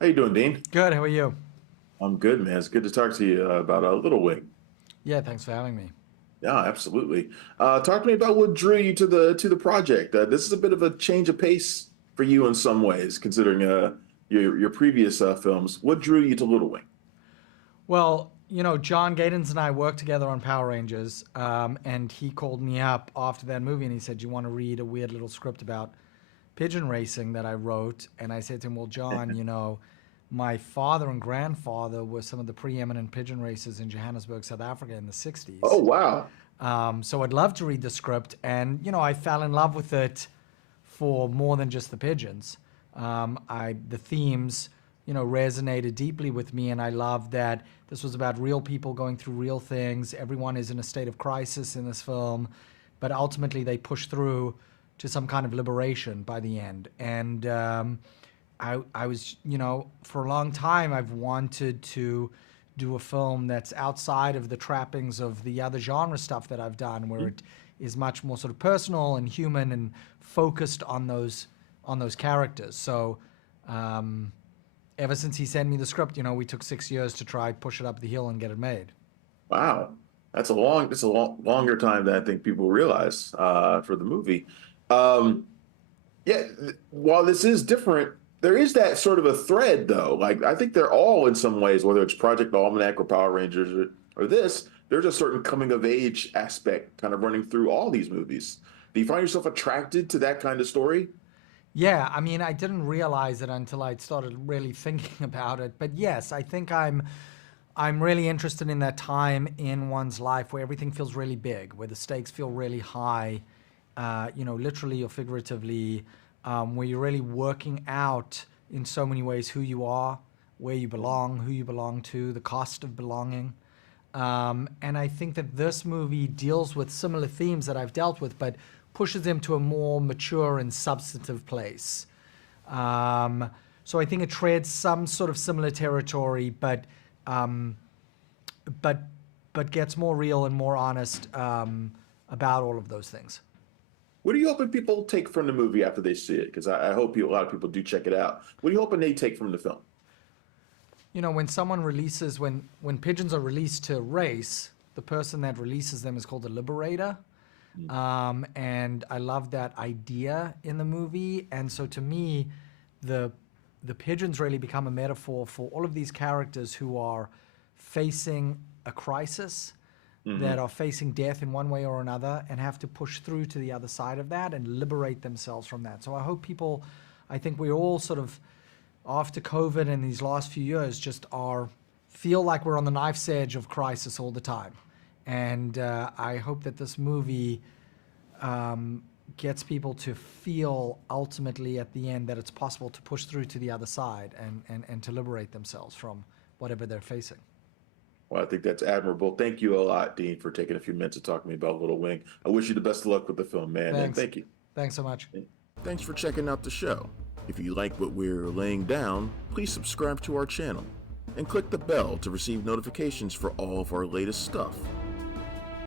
How you doing, Dean? Good. How are you? I'm good, man. It's good to talk to you about Little Wing. Yeah, thanks for having me. Yeah, absolutely. Talk to me about what drew you to the project. This is a bit of a change of pace for you in some ways, considering your previous films. What drew you to Little Wing? Well, John Gadens and I worked together on Power Rangers, and he called me up after that movie and he said, "You want to read a weird little script about pigeon racing that I wrote?" And I said to him, "Well, John, my father and grandfather were some of the preeminent pigeon racers in Johannesburg, South Africa in the Oh, 60s. wow. So I'd love to read the script." And, I fell in love with it for more than just the pigeons. The themes, resonated deeply with me, and I loved that this was about real people going through real things. Everyone is in a state of crisis in this film, but ultimately they push through to some kind of liberation by the end. And I was, for a long time, I've wanted to do a film that's outside of the trappings of the other genre stuff that I've done, where it is much more sort of personal and human and focused on those characters. So ever since he sent me the script, we took 6 years to try push it up the hill and get it made. Wow. It's a longer time than I think people realize for the movie. Um, yeah, while this is different, there is that sort of a thread, though. Like, I think they're all in some ways, whether it's Project Almanac or Power Rangers or this, there's a certain coming of age aspect kind of running through all these movies. Do you find yourself attracted to that kind of story? Yeah, I mean, I didn't realize it until I'd started really thinking about it. But yes, I think I'm really interested in that time in one's life where everything feels really big, where the stakes feel really high, literally or figuratively, where you're really working out in so many ways who you are, where you belong, who you belong to, the cost of belonging. And I think that this movie deals with similar themes that I've dealt with, but pushes them to a more mature and substantive place. So I think it treads some sort of similar territory, um, but but gets more real and more honest about all of those things. What are you hoping people take from the movie after they see it? Because I hope a lot of people do check it out. What are you hoping they take from the film? When someone releases, when pigeons are released to race, the person that releases them is called a liberator. And I love that idea in the movie. And so to me, the the pigeons really become a metaphor for all of these characters who are facing a crisis, that Hmm. are facing death in one way or another, and have to push through to the other side of that and liberate themselves from that. So I hope people, I think we're all sort of after COVID and these last few years just are feel like we're on the knife's edge of crisis all the time. And I hope that this movie gets people to feel ultimately at the end that it's possible to push through to the other side and to liberate themselves from whatever they're facing. Well, I think that's admirable. Thank you a lot, Dean, for taking a few minutes to talk to me about Little Wing. I wish you the best of luck with the film, man, and Thanks. thank you. Thanks so much. Thanks for checking out the show. If you like what we're laying down, please subscribe to our channel and click the bell to receive notifications for all of our latest stuff.